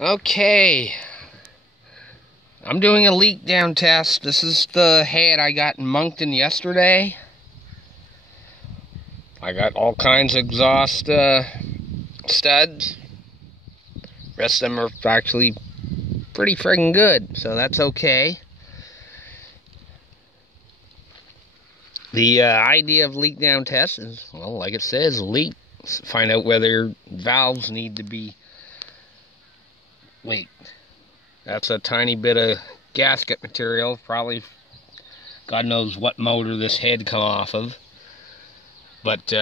Okay, I'm doing a leak down test. This is the head I got in Moncton yesterday. I got all kinds of exhaust studs. Rest of them are actually pretty friggin' good, so that's okay. The idea of leak down test is, well, like it says, leak. Find out whether valves need to be leaked. That's a tiny bit of gasket material, probably God knows what motor this head come off of. But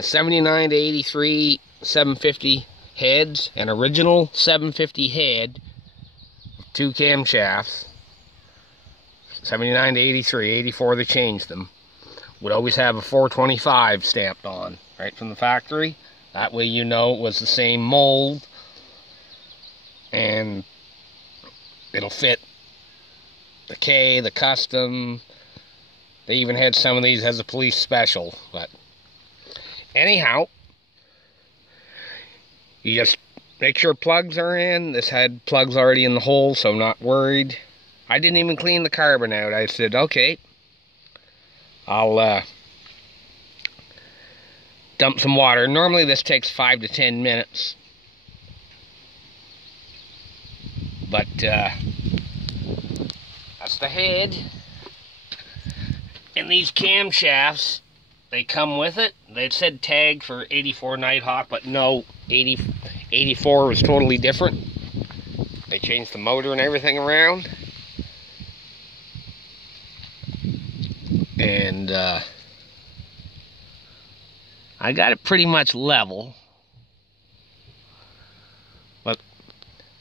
79 to 83 750 heads, an original 750 head with 2 camshafts, 79 to 83, 84 they changed them, would always have a 425 stamped on, right from the factory. That way you know it was the same mold, and it'll fit the K, the custom. They even had some of these as a police special. But anyhow, you just make sure plugs are in. This had plugs already in the hole, so I'm not worried. I didn't even clean the carbon out. I said, okay, I'll dump some water. Normally this takes 5 to 10 minutes. But that's the head. And these camshafts, they come with it. They said tag for 84 Nighthawk, but no, 84 was totally different. They changed the motor and everything around. And I got it pretty much level. But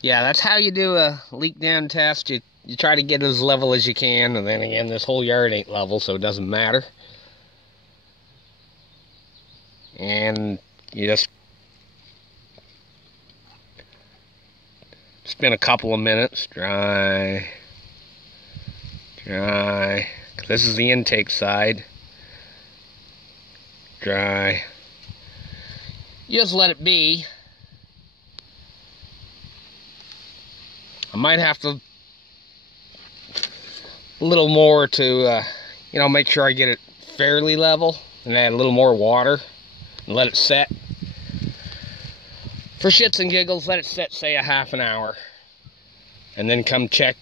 yeah, that's how you do a leak down test. You try to get as level as you can, and then again, this whole yard ain't level, so it doesn't matter. And you just spin a couple of minutes, dry. This is the intake side. Dry. You just let it be. I might have to a little more to, make sure I get it fairly level, and add a little more water and let it set. For shits and giggles, let it set, say, a half an hour. And then come check.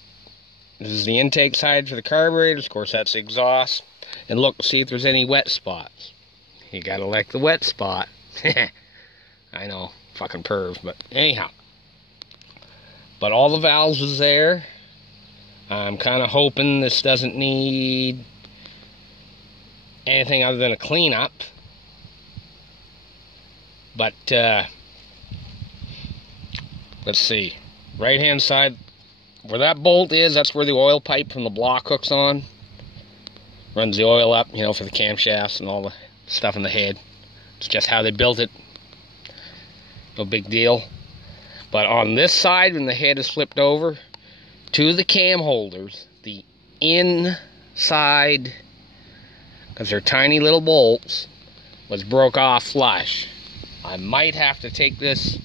This is the intake side for the carburetors. Of course, that's the exhaust. And look, see if there's any wet spots. You gotta like the wet spot. I know, fucking perv, but anyhow. But all the valves is there. I'm kind of hoping this doesn't need anything other than a cleanup. But, let's see. Right hand side, where that bolt is, that's where the oil pipe from the block hooks on. Runs the oil up, for the camshafts and all the stuff in the head. It's just how they built it. No big deal. But on this side, when the head is flipped over, to the cam holders, the inside, because they're tiny little bolts, was broke off flush. I might have to take this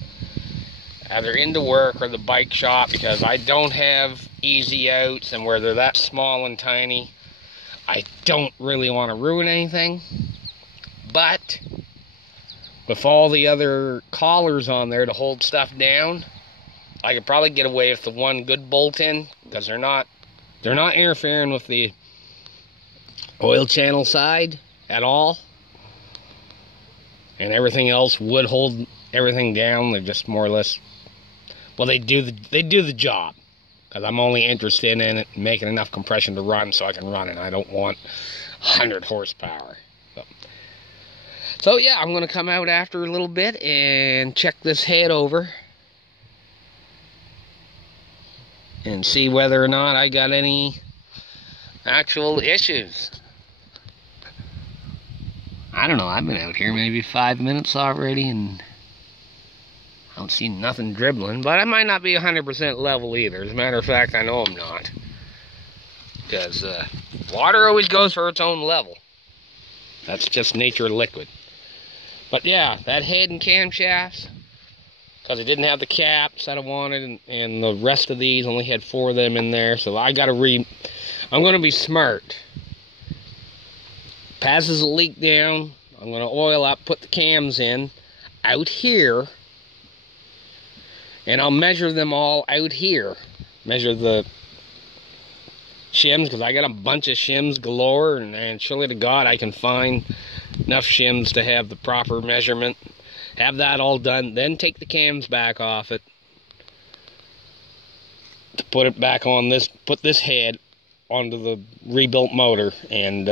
either into work or the bike shop, because I don't have easy outs, and where they're that small and tiny, I don't really want to ruin anything. But with all the other collars on there to hold stuff down, I could probably get away with the one good bolt in, because they're not interfering with the oil channel side at all. And everything else would hold everything down. They're just more or less, well, they do the job, because I'm only interested in it making enough compression to run so I can run it. I don't want 100 horsepower. So yeah, I'm going to come out after a little bit and check this head over and see whether or not I got any actual issues. I don't know, I've been out here maybe 5 minutes already and I don't see nothing dribbling, but I might not be 100% level either. As a matter of fact, I know I'm not, because water always goes for its own level. That's just nature of liquid. But yeah, that head and camshafts, because I didn't have the caps that I wanted, and the rest of these only had 4 of them in there. So I got to I'm going to be smart. Passes the leak down. I'm going to oil up, put the cams in out here, and I'll measure them all out here. Measure the shims, because I got a bunch of shims galore, and surely to God I can find enough shims to have the proper measurement. Have that all done, then take the cams back off it to put it back on this, put this head onto the rebuilt motor, and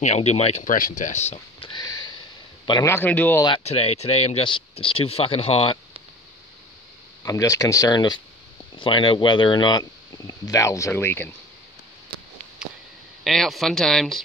you know, do my compression test. So, but I'm not going to do all that today. Today it's too fucking hot. I'm just concerned to find out whether or not valves are leaking. Anyhow, fun times.